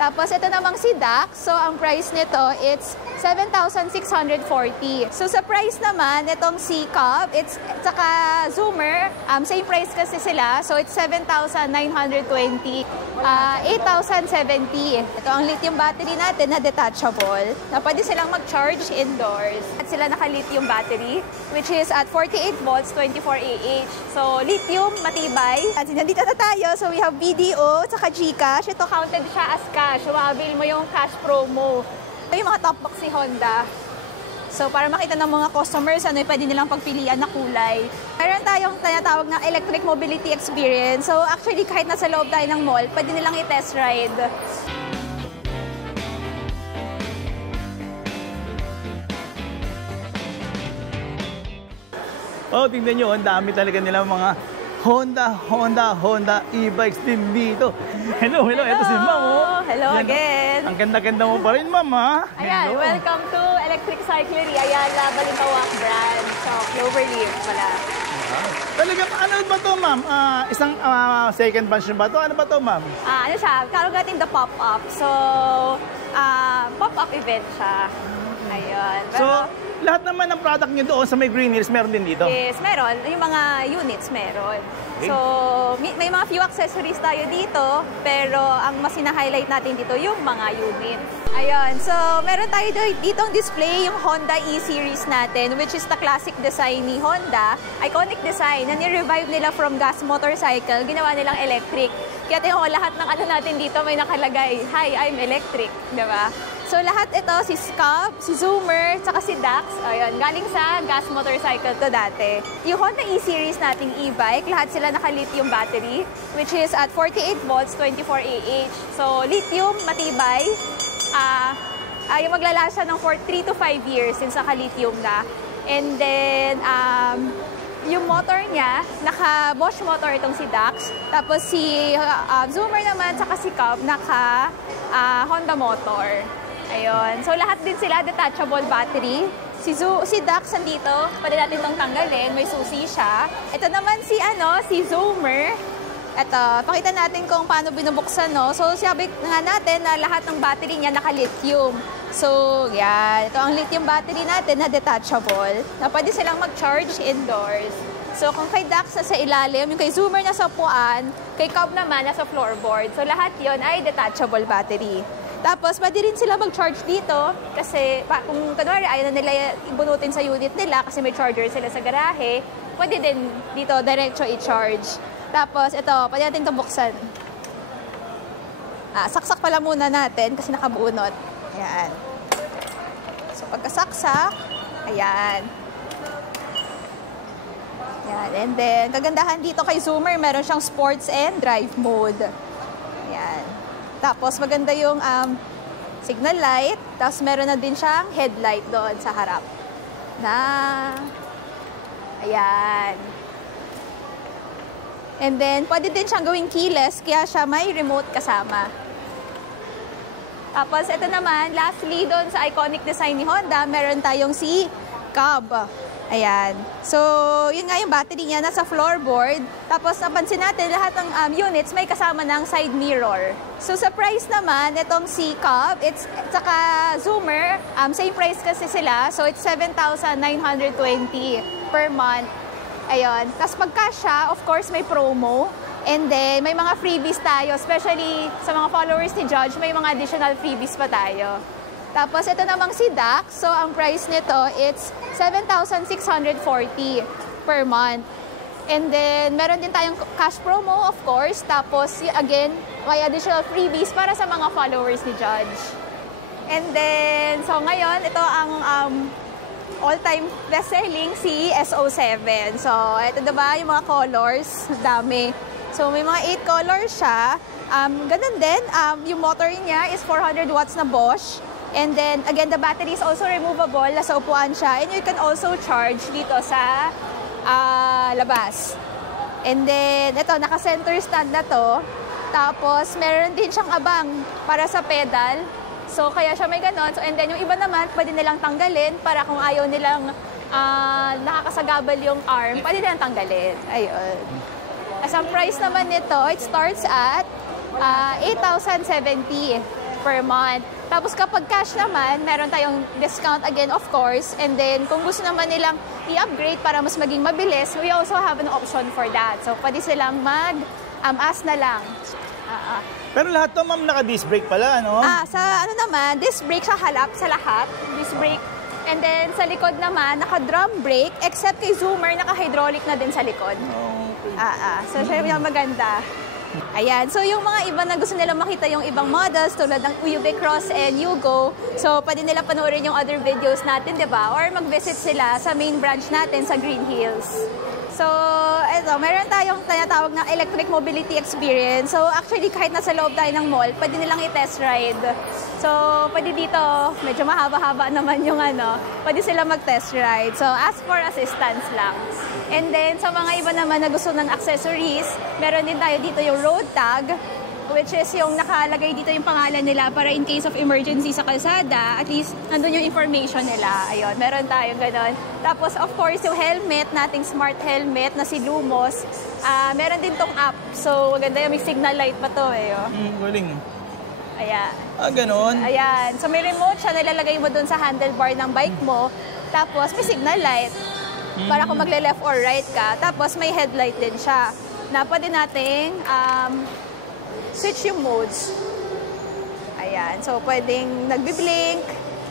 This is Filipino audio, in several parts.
Tapos ito namang si Dax, so ang price nito it's 7,640. So sa price naman, itong si Cub, it's saka Zoomer, same price kasi sila, so it's 7,920, 8,070. Ito ang lithium battery natin na detachable, na pwede silang mag-charge indoors. At sila naka-lithium battery, which is at 48 volts, 24 Ah. So lithium, matibay. At nandito na tayo, so we have BDO, saka GCash. Ito counted siya as cash, so avail mo yung cash promo. Ito yung mga top box ni Honda. So, para makita ng mga customers, ano yung pwede nilang pagpilian na kulay. Meron tayong tinatawag na electric mobility experience. So, actually, kahit nasa loob tayo ng mall, pwede nilang i-test ride. Oh, tingnan nyo, ang dami talaga nilang mga Honda e-bikes din dito. Hello, ito si Ma'am. Oh. Hello again. Ang ganda-ganda mo pa rin, Ma'am, ha? Ayan, welcome to Electric Cyclery Ayala Balintawak brand. So, Cloverleaf pala. Talaga, ano ba to, Ma'am? Isang second version ba to? Ano ba to, Ma'am? Ano siya? Tawag natin the pop-up. So, pop-up event siya. Ayun. So, lahat naman ng product nyo doon sa may Green Hills, meron din dito? Yes, meron. Yung mga units, meron. Okay. So, may mga few accessories tayo dito, pero ang mas hina-highlight natin dito yung mga units. Ayun. So, meron tayo dito ang display, yung Honda E-Series natin, which is the classic design ni Honda. Iconic design na ni-revive nila from gas motorcycle, ginawa nilang electric. Kaya tingnan ko, lahat ng ano natin dito may nakalagay, "Hi, I'm electric." Diba? So, lahat ito, si Cub, si Zoomer, saka si Dax, ayun, galing sa gas motorcycle to dati. Yung Honda E-Series nating e-bike, lahat sila naka-lithium battery, which is at 48 volts, 24 Ah. So, lithium, matibay. Yung maglalasa ng 3 to 5 years since naka-lithium na. And then, yung motor niya, naka-Bosch motor itong si Dax. Tapos si Zoomer naman, saka si Cub, naka-Honda motor. Ayun. So, lahat din sila detachable battery. Si Dax nandito, pwede natin itong tanggalin. May susi siya. Ito naman si Zoomer. Ito, pakita natin kung paano binubuksan, no? So, sabi nga natin na lahat ng battery niya naka-lithium. So, yan. Ito ang lithium battery natin na detachable, na pwede silang mag-charge indoors. So, kung kay Dax sa ilalim, yung kay Zoomer nasa upuan, kay Cub naman nasa floorboard. So, lahat yon ay detachable battery. Tapos, pwede rin sila mag-charge dito kasi kung kunwari ayaw na nila ibunutin sa unit nila kasi may charger sila sa garahe, pwede din dito diretso i-charge. Tapos, ito, pwede natin ito buksan. Saksak pala muna natin kasi nakabunot. Ayan. So, pagkasaksak, ayan. Ayan. And then, kagandahan dito kay Zoomer, meron siyang sports and drive mode. Ayan. Tapos, maganda yung signal light. Tapos, meron na din siyang headlight doon sa harap. Ayan. And then, pwede din siyang gawing keyless, kaya siya may remote kasama. Tapos, ito naman, lastly, doon sa iconic design ni Honda, meron tayong si Cub. Ayan. So, yun nga yung battery niya, nasa floorboard. Tapos, napansin natin, lahat ng units may kasama ng side mirror. So, sa price naman, itong si Cub, it's saka Zoomer, same price kasi sila. So, it's 7,920 per month. Ayun. Tapos, pagkasya, of course, may promo. And then, may mga freebies tayo, especially sa mga followers ni Judge, may mga additional freebies pa tayo. Tapos, ito namang si Dax. So, ang price nito, it's 7,640 per month. And then, meron din tayong cash promo, of course. Tapos, again, may additional freebies para sa mga followers ni Judge. And then, so ngayon, ito ang all-time best-selling si SO7. So, ito diba yung mga colors, dami. So, may mga 8 colors siya. Ganun din, yung motor niya is 400 watts na Bosch. And then, again, the battery is also removable. Nasa upuan siya. And you can also charge dito sa labas. And then, ito, naka-center stand na to. Tapos, meron din siyang abang para sa pedal. So, kaya siya may ganon. So, and then, yung iba naman, pwede nilang tanggalin para kung ayaw nilang nakakasagabal yung arm, pwede nilang tanggalin. Ayun. As ang price naman nito, it starts at 8,070. per month. Tapos kapag cash naman, meron tayong discount again, of course. And then, kung gusto naman nilang i-upgrade para mas maging mabilis, we also have an option for that. So, pwede silang ask na lang. Pero lahat to, ma'am, naka-disc brake pala, ano? Sa ano naman, disc brake siya halap sa lahat. Disc brake. And then, sa likod naman, naka-drum brake, except kay Zoomer, naka-hydraulic na din sa likod. Okay. So, siya yung maganda. Ayan. So, yung mga iba na gusto nila makita yung ibang models, tulad ng UV Cross and Yugo, so, pwede nila panoorin yung other videos natin, di ba? Or mag-visit sila sa main branch natin sa Green Hills. So, eto, meron tayong tinatawag na electric mobility experience. So, actually, kahit nasa loob tayo ng mall, pwede nilang i-test ride. So, pwede dito, medyo mahaba-haba naman yung pwede sila mag-test ride. So, ask for assistance lang. And then, sa mga iba naman na gusto ng accessories, meron din tayo dito yung road tag, which is yung nakalagay dito yung pangalan nila para in case of emergency sa kalsada, at least nandun yung information nila. Ayun, meron tayong ganon. Tapos, of course, yung helmet, nating smart helmet na si Lumos, meron din tong app. So, maganda yung may signal light pa to eh. Galing. Ayan. Ganon. Ayan. So, may remote siya, nilalagay mo dun sa handlebar ng bike mo. Tapos, may signal light para kung magle-left or right ka. Tapos, may headlight din siya na pwede nating switch yung modes. Ayan. So, pwedeng nagbi-blink,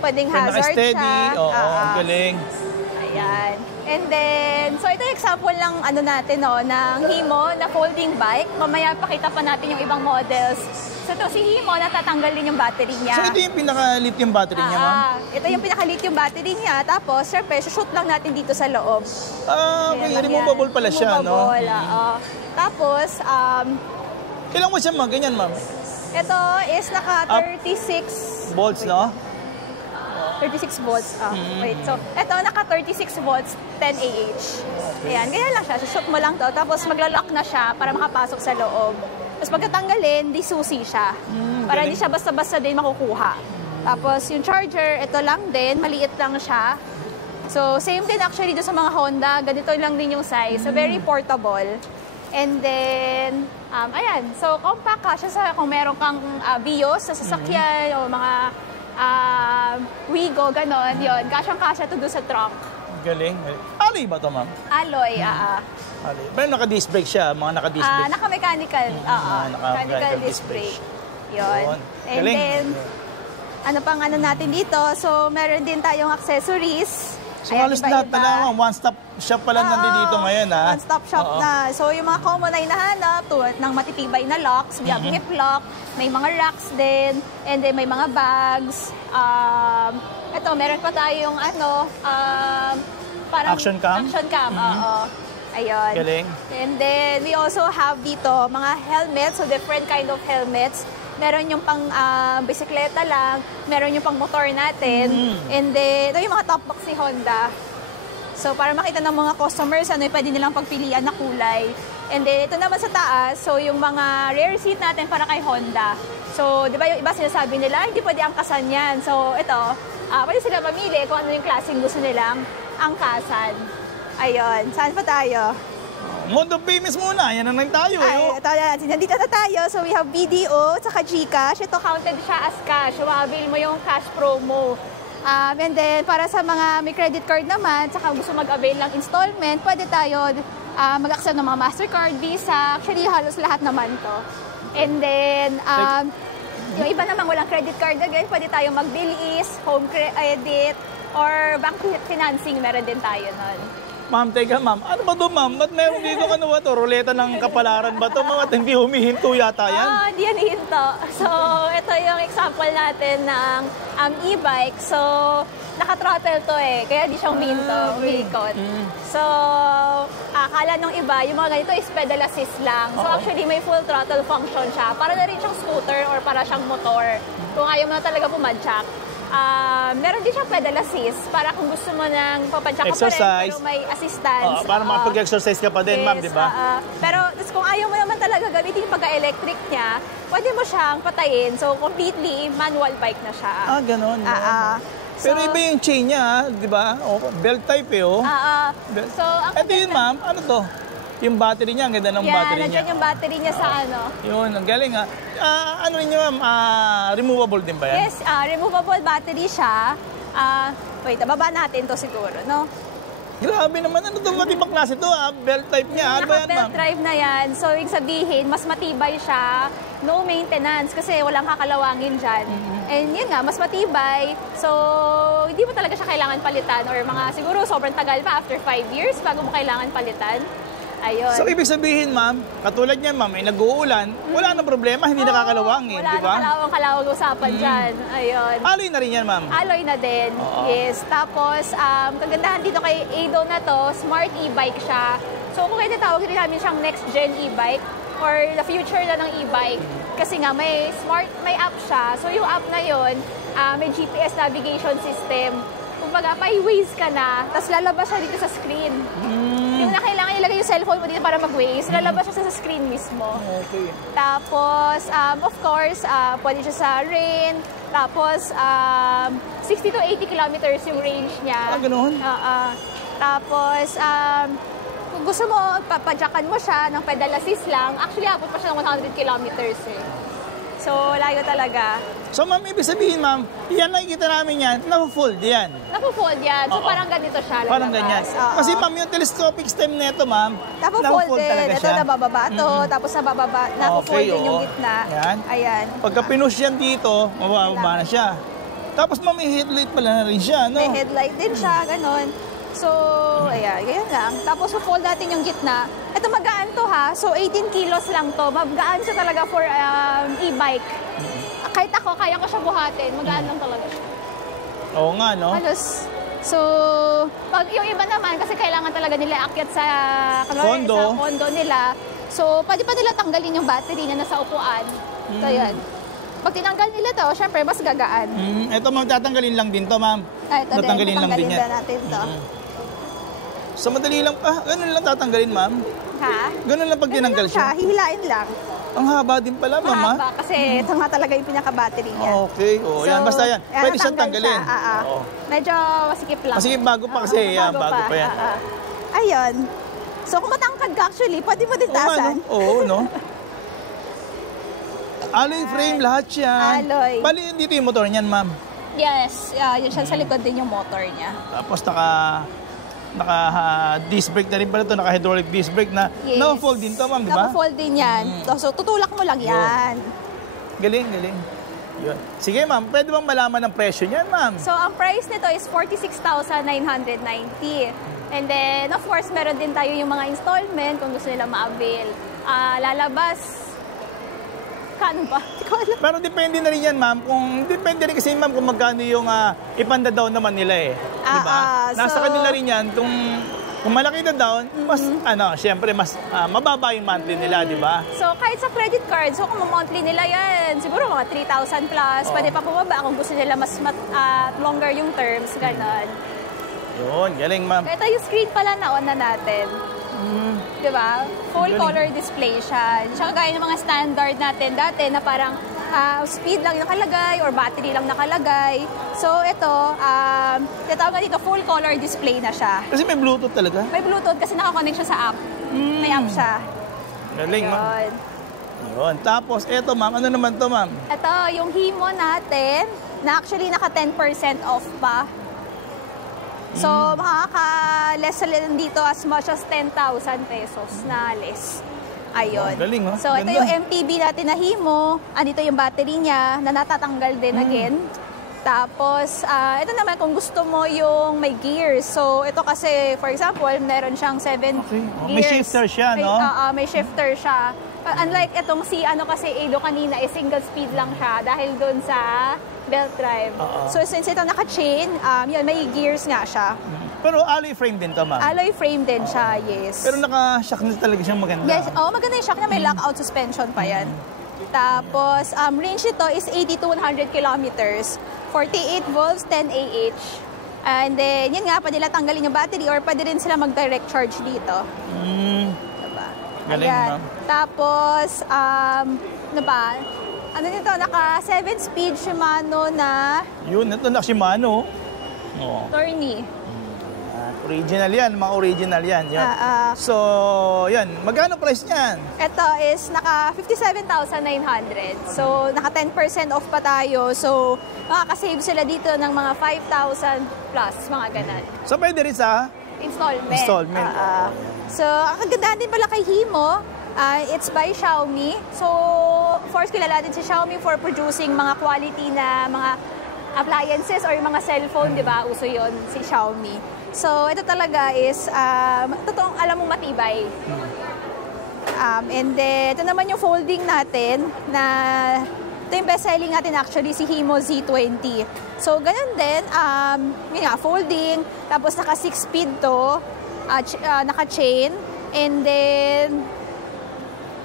pwedeng hazard siya. Oo, galing. Ayan. And then, so ito yung example lang natin, ng Himo na folding bike. Mamaya pakita pa natin yung ibang models. So, ito si Himo, natatanggal din yung battery niya. So, ito yung pinaka-lithium battery niya, ma'am? Ito yung pinaka-lithium battery niya. Tapos, syempre, shoot lang natin dito sa loob. May removable pala siya, no? Removable, Tapos, kailan mo siya ganyan, ma'am? ito is naka 36 volts, no? 36 volts. Wait, so, ito naka 36 volts, 10 AH. Ayan, ganyan lang siya. Shoot mo lang to. Tapos magla-lock na siya para makapasok sa loob. Tapos pagkatanggalin, di susi siya. Para hindi siya basta-basta din makukuha. Tapos yung charger, ito lang din. Maliit lang siya. So, same din actually doon sa mga Honda. Ganito lang din yung size. So, very portable. And then, ayan. So, compact ka siya kung meron kang Vios sa sasakyan o mga Wigo, ganon, yun. Kasyang-kasya to doon sa truck. Galing. Alloy ba ito, ma'am? Alloy, Alloy. Pero naka-disc brake siya, mga naka-disc brake. Naka-mechanical, mechanical disc brake. Yun. And then, ano pang natin dito? So, meron din tayong accessories. So, halos lahat na lang, one-stop shop pala nandito ngayon, ha? One-stop shop na. So, yung mga common na hinahanap, tulad ng matitibay na locks, we have hip lock, may mga racks din, and then may mga bags. Ito, meron pa tayong parang action cam? Action cam, Ayun. Galing. And then, we also have dito mga helmets, so different kind of helmets. Meron yung pang bisikleta lang, meron yung pang motor natin, and then, ito yung mga top box ni Honda. So, para makita ng mga customers, ano yung pwede nilang pagpilian na kulay. And then, ito naman sa taas, so yung mga rear seat natin para kay Honda. So, di ba yung iba sinasabi nila, hindi pwede angkasan yan. So, ito, pwede sila mamili kung ano yung klaseng gusto nilang angkasan. Ayun, saan pa tayo? Mondo Famous muna, yan na lang tayo. Nandito na tayo. So, we have BDO, saka GCash. Ito, counted siya as cash. Avail mo yung cash promo. And then, para sa mga may credit card naman, saka gusto mag-avail ng installment, pwede tayo mag-accept ng mga MasterCard, Visa. Actually, halos lahat naman to. And then, yung iba naman walang credit card again, pwede tayo mag-Bilis, home credit, or bank financing, meron din tayo nun. Ma'am, teka ma'am, ano ba ito ma'am? Ba't meron dito ruleta ng kapalaran ba ito? At hindi humihinto yata yan? Hindi yan hihinto. So, ito yung example natin ng e-bike. So, naka-throttle to kaya di siyang umiikot. So, akala nung iba, yung mga ganito is pedal assist lang. So, actually, may full throttle function siya. Para na rin siyang scooter or para siyang motor. Kung ayaw mo na talaga pumadyak. Meron din siyang pedal assist para kung gusto mo nang papadyak ka pa rin, pero may assistance. Para makapag-exercise ka pa din, ma'am, di ba? Pero kung ayaw mo naman talaga gamitin yung pagka-electric niya, pwede mo siyang patayin. So, completely manual bike na siya. Ganon. Pero iba yung chain niya, di ba? Belt type So, ito yun, ma'am. Ano to? Yung battery niya, ang ganda ng battery niya. Nandiyan yung battery niya sa ano. Yun, ang galing ha. Ano rin yun, ma'am? Removable din ba yan? Yes, removable battery siya. Wait, baba natin to siguro, no? Grabe naman, ano itong matibang klase to belt type niya, ano ba yan, ma'am? Naka-belt drive na yan. So, yung sabihin, mas matibay siya, no maintenance, kasi walang kakalawangin dyan. And yun nga, mas matibay. So, hindi mo talaga siya kailangan palitan or mga siguro sobrang tagal pa, after 5 years, bago mo kailangan palitan. Ayun. So, ibig sabihin, ma'am, katulad niyan, ma'am, ay nag-uulan, wala nang problema, hindi nakakalawangin, wala di ba? Wala nang kalawang usapan dyan. Ayun. Alloy na rin yan, ma'am. Alloy na din. Oo. Yes. Tapos, kagandahan dito kay Ado na to, smart e-bike siya. So, kung kaya tawag rin namin siyang next-gen e-bike or the future na ng e-bike. Kasi nga, may app siya. So, yung app na yun, may GPS navigation system. Kumbaga, pa-Waze ka na, tapos lalabas siya dito sa screen. Yung na kailangan ilagay yung cellphone mo dito para mag-Waze, lalabas siya sa screen mismo. Okay. Tapos, of course, pwede siya sa rain. Tapos, 60 to 80 kilometers yung range niya. Ganoon? Tapos, kung gusto mo, papadyakan mo siya ng pedal assist lang. Actually, abot pa siya ng 100 kilometers eh. So, layo talaga. So, ma'am, ibig sabihin, ma'am, yan nakikita namin yan, napo-fold yan. Napo-fold yan. So, parang ganito siya. Parang ganyan. Kasi, ma'am, yung telescopic stem nito, ma'am, napo-fold din. talaga Ito, siya. nabababa to. Tapos, nabababa. Napo-fold din yung gitna. Yan. Ayan. Pagka pinush yan dito, mabababa na siya. Tapos, ma'am, may headlight pala na rin siya, no? May headlight din siya, ganon. So, ayan, ganyan lang. Tapos, fold natin yung gitna. Ito, magaan to ha. So, 18 kilos lang to. Magaan siya talaga for e-bike. Kahit ako, kaya ko siya buhatin. Magaan lang talaga siya. Oo nga, no? Halos. So, pag yung iba naman, kasi kailangan talaga nila akyat sa condo nila. So, pwede pa nila tanggalin yung battery na nasa upuan. So, yan. Pag tinanggal nila to, syempre, mas gagaan. Ito, ma'am, tatanggalin lang din to, ma'am. Ito tatanggalin lang din yan. natin to. So, madali lang. Ganun lang tatanggalin, ma'am. Ha? Ganun lang pag tinanggal siya. Hihilain lang. Ang haba din pala, ma'am. Mahaba kasi ito nga talaga yung pinaka-battery niya. Okay. Oh, yan. Basta yan. Pwede siyang tanggalin. Oo. Medyo masikip lang. Masikip, bago pa kasi. Yan, bago pa yan. Ayun. So, kung matangkad ka actually, pwede mo din taasan. Oo, no? Alloy frame, lahat yan. Alloy. Bali, dito yung motor niyan, ma'am. Yes. Yun siya sa likod din yung motor niya. Tapos naka-disc brake na rin pala ito, naka-hydraulic disc brake na na-fold din to, ma'am, di ba? Na-fold din yan. So, tutulak mo lang yan. Galing. Yun. Sige, ma'am, pwede bang malaman ang presyo niyan, ma'am? So, ang price nito is 46,990. And then, of course, meron din tayo yung mga installment kung gusto nila ma-avail. Lalabas, kano ba? Pero depende na rin yan, ma'am. Depende rin kasi, ma'am, kung magkano yung ipanda-down naman nila eh. Diba? Nasa kanila rin yan. Kung malaki na down, mas, syempre, mas mababa yung monthly nila, di ba? So, kahit sa credit card, so kung monthly nila yan, siguro mga 3,000 plus, pwede pa bumaba kung gusto nila mas longer yung terms, gano'n. Yun, galing, ma'am. Ito yung screen pala na on na natin. Diba? Full color display siya. Siya kagaya ng mga standard natin dati na parang speed lang nakalagay or battery lang nakalagay. So ito, tatawagan dito full color display na siya. Kasi may Bluetooth talaga? May Bluetooth kasi nakakonect siya sa app. May app siya. Galing, ma'am. Yun. Tapos ito, ma'am. Ano naman to, ma'am? Ito, yung Himo natin na actually naka 10% off pa. So, makaka-less dito as much as 10,000 pesos na less. Ayun. Galing, ha? So, ito yung MPB natin na Himo. Andito yung battery niya na natatanggal din again. Tapos, ito naman kung gusto mo yung may gears. So, ito kasi, for example, meron siyang 7 gears. May shifter siya, no? May shifter siya. Unlike itong kasi Ado kanina, single speed lang siya dahil dun sa belt drive. So, since ito naka-chain, yun, may gears nga siya. Pero alloy frame din to, ma'am? Alloy frame din siya, yes. Pero naka-shock na talaga siyang maganda. Yes, maganda yung shock niya. May lockout suspension pa yan. Tapos, range ito is 80 to 100 kilometers. 48 volts, 10 AH. And then, yun nga, pwede nila tanggalin yung battery or pwede rin sila mag-direct charge dito. Diba? Galing, ma'am. Tapos, ano ba? Ano nito? Naka 7-speed Shimano na... Yun, ito na Shimano. Tourney. Original yan, mga original yan. So, yan. Magkano price niyan? Ito is naka 57,900. So, naka 10% off pa tayo. So, makakasave sila dito ng mga 5,000 plus, mga ganan. So, pwede rin sa installment. So, ang kagandahan din pala kay Himo, it's by Xiaomi. So, of course, kilala din si Xiaomi for producing mga quality na mga appliances or mga cellphone, di ba? Uso yon si Xiaomi. So, ito talaga is, totoong alam mong matibay. And then, ito naman yung folding natin na ito yung best-selling natin actually, si Himo Z20. So, ganun din, yun nga, folding, tapos naka 6-speed to, naka-chain, and then,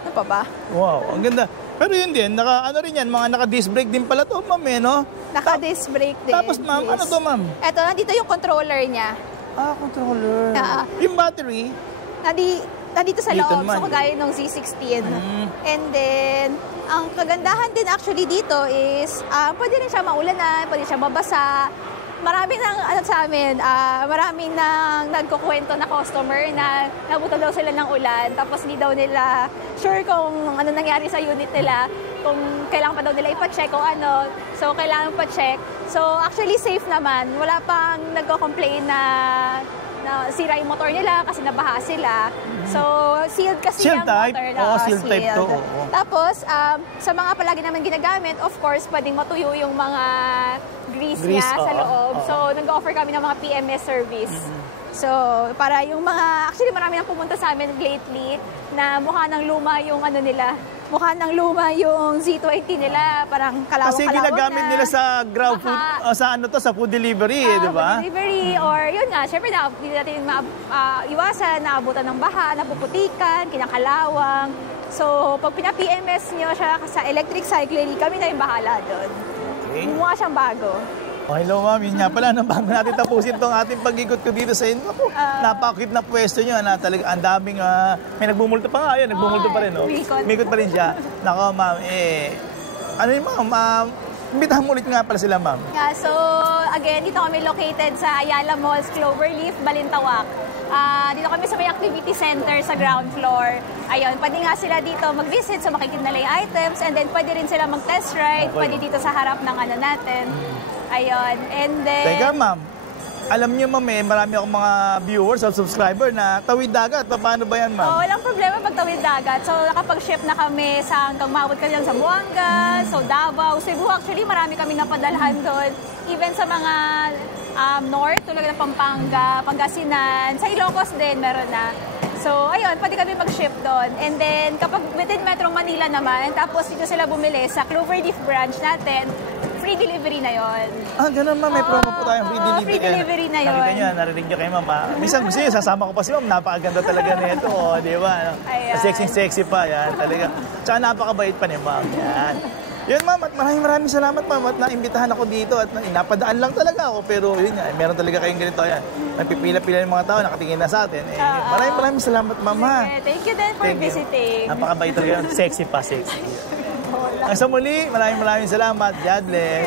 ano pa ba? Wow, ang ganda. Pero yun din, ano rin yan, mga naka-disc brake din pala to, ma'am, eh, no? Naka-disc brake din. Tapos, ma'am, ano to, ma'am? Ito, nandito yung controller niya. Controller. Yung battery? Nandito sa loob, so kagaya ng Z16. And then, ang kagandahan din actually dito is, pwede rin siya maulanan, pwede siya mabasa. Maraming maraming nang nagkukwento na customer na nabuto daw sila ng ulan, tapos hindi daw nila sure kung ano nangyari sa unit nila, kung kailangan pa daw nila ipa-check o ano. So, kailangan pa-check. So, actually safe naman. Wala pang nagko-complain na sira yung motor nila kasi nabaha sila. So, sealed kasi yung motor na sealed type to. Tapos, sa mga palagi naman ginagamit, of course, pwedeng matuyo yung mga grease niya sa loob. So, nag-offer kami ng mga PMS service. So, para yung mga, actually marami nang pumunta sa amin lately na mukha ng luma yung ano nila. Mukha ng luma yung Z20 nila, parang kalawang-kalawang na. Kasi ginagamit nila sa ground food, sa food delivery, di ba? Food delivery, or yun nga, syempre hindi natin iwasan, naabutan ng baha, napuputikan, kinakalawang. So, pag pina-PMS nyo siya sa electric cyclery, kami na yung bahala doon. Okay. Mukha siyang bago. Hello, ma'am. Yun nga pala, bago natin tapusin itong ating pag-ikot ko dito sa inyo. Napakakit na pwesto nyo. Talaga, ang daming, may nagbumulto pa nga. Ayan, nagbumulto pa rin. Umikot pa rin siya. Nako, ma'am, ano yun, ma'am? Imbitahan mo ulit nga pala sila, ma'am. Yeah, so, again, dito kami located sa Ayala Malls, Cloverleaf, Balintawak. Dito kami sa may activity center sa ground floor. Ayun, pwede nga sila dito mag-visit, so makikita nila yung items, and then pwede rin sila mag-test ride, pwede dito sa harap ng ano natin. Ayun, and then... Teka, ma'am. Alam niyo, ma'am, marami akong mga viewers o subscriber na tawid dagat. Paano ba yan, ma'am? Walang problema pag tawid dagat. So, nakapag-ship na kami hanggang maabot ka dyan sa Buanga, so Davao, Cebu. Actually, marami kami napadalhan doon. Even sa mga north, tulad ng Pampanga, Pangasinan, sa Ilocos din, meron na. So, ayun, pwede kami mag-ship doon. And then, kapag within Metro Manila naman, tapos dito sila bumili sa Cloverleaf branch natin, free delivery na yon. Ganun, ma'am. May promo po tayong free delivery. Free delivery na yun. Nakita niyo, narinig niyo kay ma'am. Minsan gusto niyo, sasama ko pa si ma'am. Napakaganda talaga nito, di ba? Sexy pa, yan. Talaga. Tsaka napakabait pa ni ma'am. Yan. Yun, ma'am, at maraming salamat, ma'am, at naimbitahan ako dito at napadaan lang talaga ako, pero yun nga, meron talaga kayong ganito, yan. Nagpipila-pila yung mga tao, nakatingin na sa atin. Maraming salamat, ma'am, ha. Thank you din for visiting. Napakabait talaga, sexy pa, sexy. Hanggang sa muli, maraming salamat. God bless.